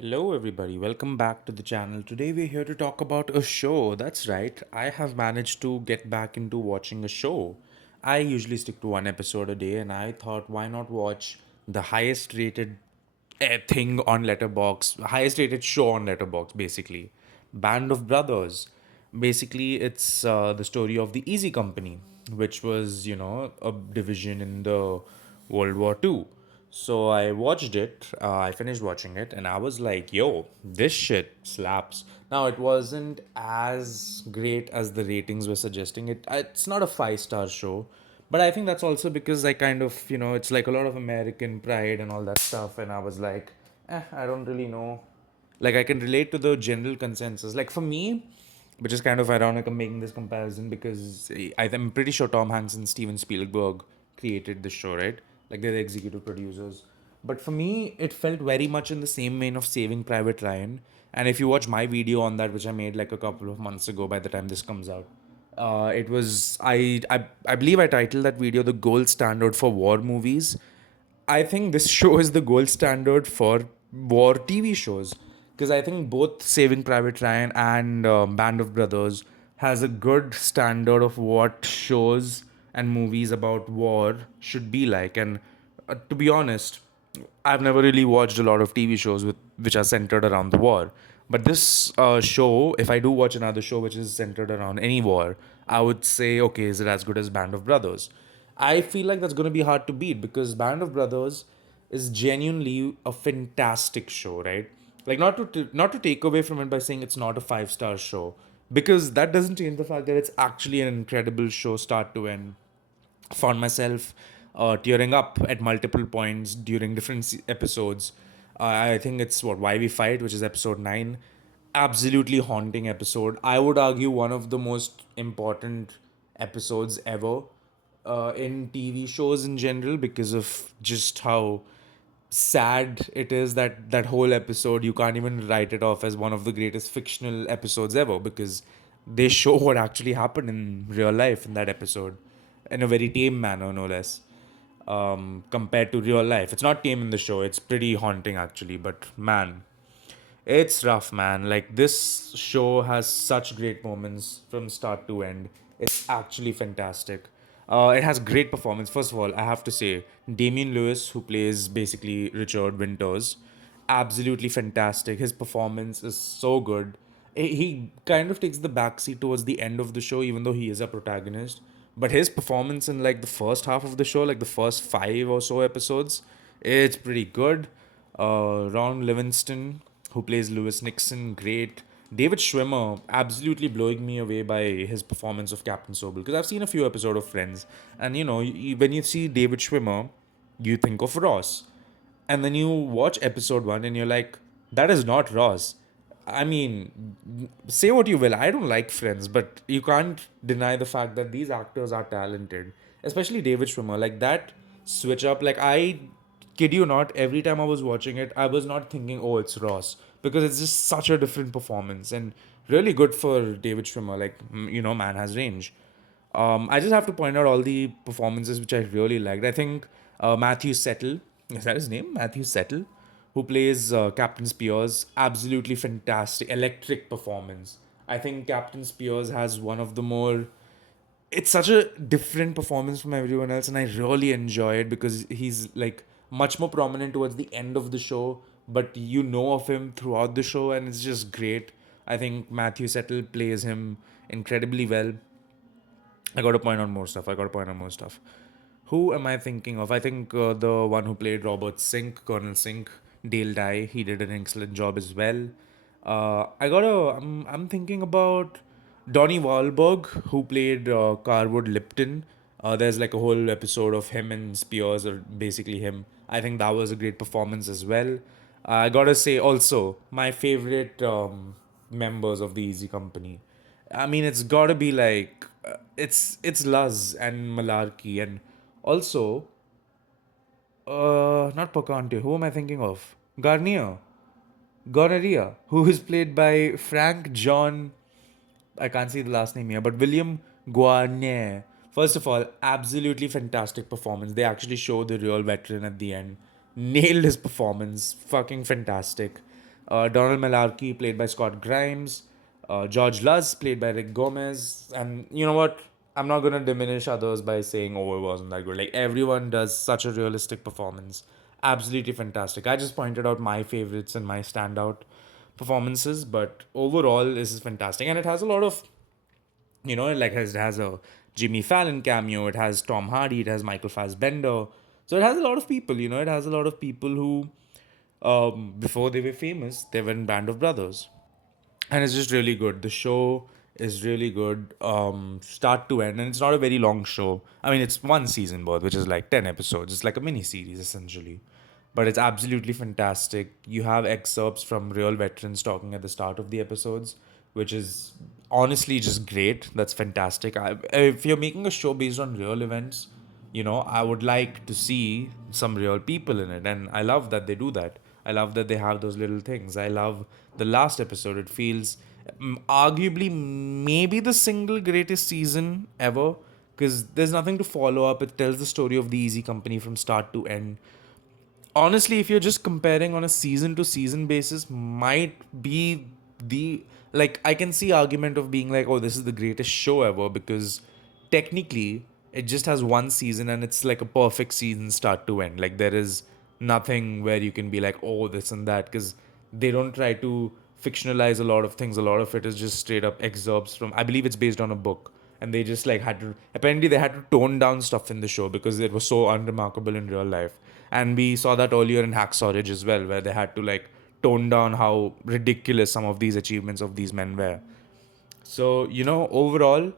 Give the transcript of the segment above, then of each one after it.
Hello, everybody. Welcome back to the channel. Today, we're here to talk about a show. That's right, I have managed to get back into watching a show. I usually stick to one episode a day, and I thought, why not watch the highest rated thing on Letterbox, highest rated show on Letterbox, basically Band of Brothers. Basically, it's the story of the Easy Company, which was, a division in the World War II. So I watched it, I finished watching it, and I was like, yo, this shit slaps. Now, it wasn't as great as the ratings were suggesting. It's not a five-star show, but I think that's also because I kind of, it's like a lot of American pride and all that stuff, and I was like, I don't really know. Like, I can relate to the general consensus. Like, for me, which is kind of ironic, I'm making this comparison because I'm pretty sure Tom Hanks and Steven Spielberg created the show, right? Like, they're the executive producers. But for me, it felt very much in the same vein of Saving Private Ryan. And if you watch my video on that, which I made like a couple of months ago by the time this comes out, it was I believe I titled that video "The Gold Standard for War Movies." I think this show is the gold standard for war TV shows because I think both Saving Private Ryan and Band of Brothers has a good standard of what shows and movies about war should be like. And to be honest, I've never really watched a lot of TV shows which are centered around the war. But this show, if I do watch another show which is centered around any war, I would say, okay, is it as good as Band of Brothers? I feel like that's going to be hard to beat because Band of Brothers is genuinely a fantastic show, right? Like not to take away from it by saying it's not a five-star show, because that doesn't change the fact that it's actually an incredible show start to end. Found myself tearing up at multiple points during different episodes. I think it's what Why We Fight, which is episode 9. Absolutely haunting episode. I would argue one of the most important episodes ever in TV shows in general because of just how sad it is that that whole episode you can't even write it off as one of the greatest fictional episodes ever because they show what actually happened in real life in that episode in a very tame manner, no less, compared to real life. It's not tame in the show, it's pretty haunting actually, but man, it's rough, man. Like, this show has such great moments from start to end. It's actually fantastic. It has great performance. First of all, I have to say, Damian Lewis, who plays basically Richard Winters, absolutely fantastic. His performance is so good. He kind of takes the backseat towards the end of the show, even though he is a protagonist. But his performance in like the first half of the show, like the first five or so episodes, it's pretty good. Ron Livingston, who plays Lewis Nixon, great. David Schwimmer, absolutely blowing me away by his performance of Captain Sobel. Because I've seen a few episodes of Friends, and when you see David Schwimmer, you think of Ross. And then you watch episode 1 and you're like, that is not Ross. I mean, say what you will. I don't like Friends, but you can't deny the fact that these actors are talented, especially David Schwimmer. Like, that switch up, like, I kid you not, every time I was watching it, I was not thinking, oh, it's Ross, because it's just such a different performance and really good for David Schwimmer. Like, man has range. I just have to point out all the performances which I really liked. I think Matthew Settle, is that his name? Matthew Settle, who plays Captain Spears, absolutely fantastic, electric performance. I think Captain Spears has one of the more. It's such a different performance from everyone else, and I really enjoy it because he's like much more prominent towards the end of the show, but you know of him throughout the show, and it's just great. I think Matthew Settle plays him incredibly well. I got to point out more stuff. I got to point out more stuff. Who am I thinking of? I think the one who played Robert Sink, Colonel Sink, Dale Dye. He did an excellent job as well. I'm thinking about Donnie Wahlberg, who played Carwood Lipton. There's like a whole episode of him and Spears, or basically him. I think that was a great performance as well. I gotta say also my favorite members of the Easy Company. I mean, it's gotta be like it's Luz and Malarkey, and also not Pocahontas. Who am I thinking of? Garnier, Gonorrhea, who is played by Frank John. I can't see the last name here, but William Guarnier. First of all, absolutely fantastic performance. They actually show the real veteran at the end. Nailed his performance. Fucking fantastic. Donald Malarkey, played by Scott Grimes. George Luz, played by Rick Gomez. And you know what? I'm not going to diminish others by saying, oh, it wasn't that good. Like, everyone does such a realistic performance. Absolutely fantastic. I just pointed out my favorites and my standout performances, but overall, this is fantastic. And it has a lot of, it has a Jimmy Fallon cameo, it has Tom Hardy, it has Michael Fassbender. So it has a lot of people, it has a lot of people who, before they were famous, they were in Band of Brothers. And it's just really good. The show is really good, start to end, and it's not a very long show. I mean, it's one season worth, which is like 10 episodes. It's like a mini series essentially, but it's absolutely fantastic. You have excerpts from real veterans talking at the start of the episodes, which is honestly just great. That's fantastic. If you're making a show based on real events, I would like to see some real people in it, and I love that they do that. I love that they have those little things. I love the last episode. It feels arguably maybe the single greatest season ever, because there's nothing to follow up. It tells the story of the Easy Company from start to end. Honestly, if you're just comparing on a season to season basis, might be the, like, I can see argument of being like, oh, this is the greatest show ever, because technically it just has one season and it's like a perfect season start to end. Like, there is nothing where you can be like, oh, this and that, because they don't try to fictionalize a lot of things. A lot of it is just straight up excerpts from, I believe it's based on a book, and they just like had to, apparently they had to tone down stuff in the show because it was so unremarkable in real life. And we saw that earlier in Hacksaw Ridge as well, where they had to like tone down how ridiculous some of these achievements of these men were. So, overall,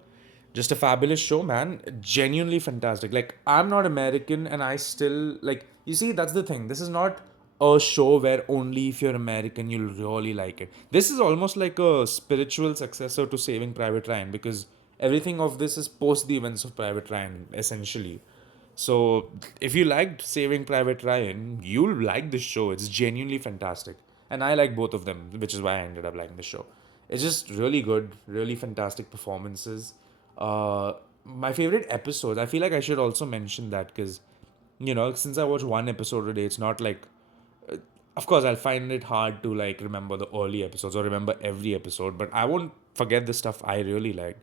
just a fabulous show, man. Genuinely fantastic. Like, I'm not American and I still, like, you see, that's the thing. This is not a show where only if you're American you'll really like it. This is almost like a spiritual successor to Saving Private Ryan, because everything of this is post the events of Private Ryan, essentially. So, if you liked Saving Private Ryan, you'll like this show. It's genuinely fantastic. And I like both of them, which is why I ended up liking the show. It's just really good, really fantastic performances. My favorite episodes, I feel like I should also mention that because, since I watch one episode a day, it's not like, of course, I'll find it hard to like remember the early episodes or remember every episode, but I won't forget the stuff I really liked.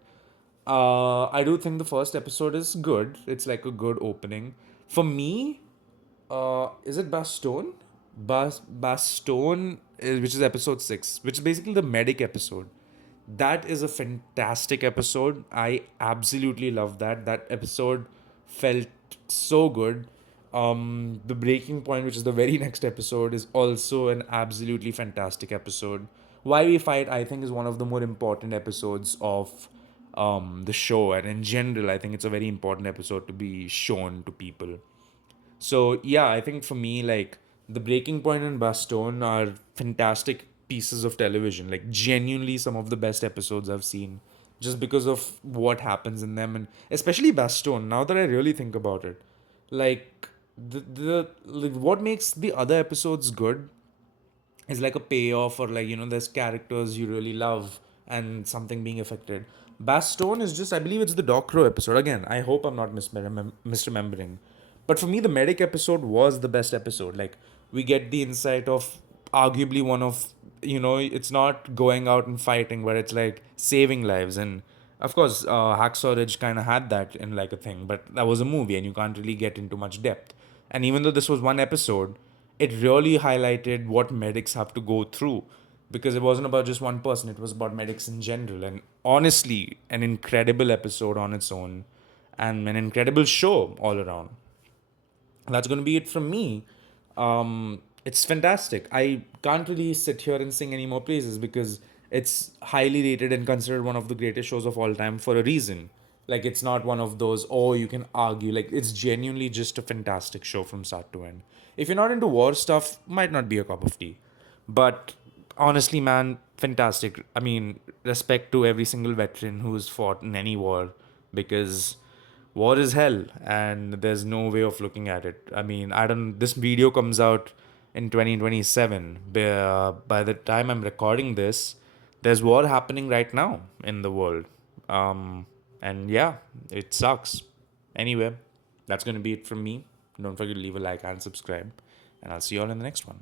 I do think the first episode is good. It's like a good opening. For me, is it Bastone? Bastone, which is episode 6, which is basically the medic episode. That is a fantastic episode. I absolutely love that. That episode felt so good. The Breaking Point, which is the very next episode, is also an absolutely fantastic episode. Why We Fight, I think, is one of the more important episodes of the show, and in general, I think it's a very important episode to be shown to people. So yeah, I think for me, like, The Breaking Point and Bastone are fantastic pieces of television. Like, genuinely some of the best episodes I've seen, just because of what happens in them, and especially Bastone. Now that I really think about it, like, the like what makes the other episodes good is like a payoff, or like, there's characters you really love and something being affected. Bastone is just, I believe it's the Doc Crow episode. Again, I hope I'm not misremembering, but for me the medic episode was the best episode. Like, we get the insight of arguably one of, it's not going out and fighting, but it's like saving lives. And of course, Hacksaw Ridge kind of had that in like a thing, but that was a movie and you can't really get into much depth. And even though this was one episode, it really highlighted what medics have to go through, because it wasn't about just one person, it was about medics in general. And honestly, an incredible episode on its own, and an incredible show all around. That's going to be it from me. It's fantastic. I can't really sit here and sing any more praises because it's highly rated and considered one of the greatest shows of all time for a reason. Like, it's not one of those, oh, you can argue. Like, it's genuinely just a fantastic show from start to end. If you're not into war stuff, might not be a cup of tea. But honestly, man, fantastic. I mean, respect to every single veteran who's fought in any war, because war is hell and there's no way of looking at it. I mean, I don't, this video comes out in 2027. By the time I'm recording this, there's war happening right now in the world. And yeah, it sucks. Anyway, that's going to be it from me. Don't forget to leave a like and subscribe, and I'll see you all in the next one.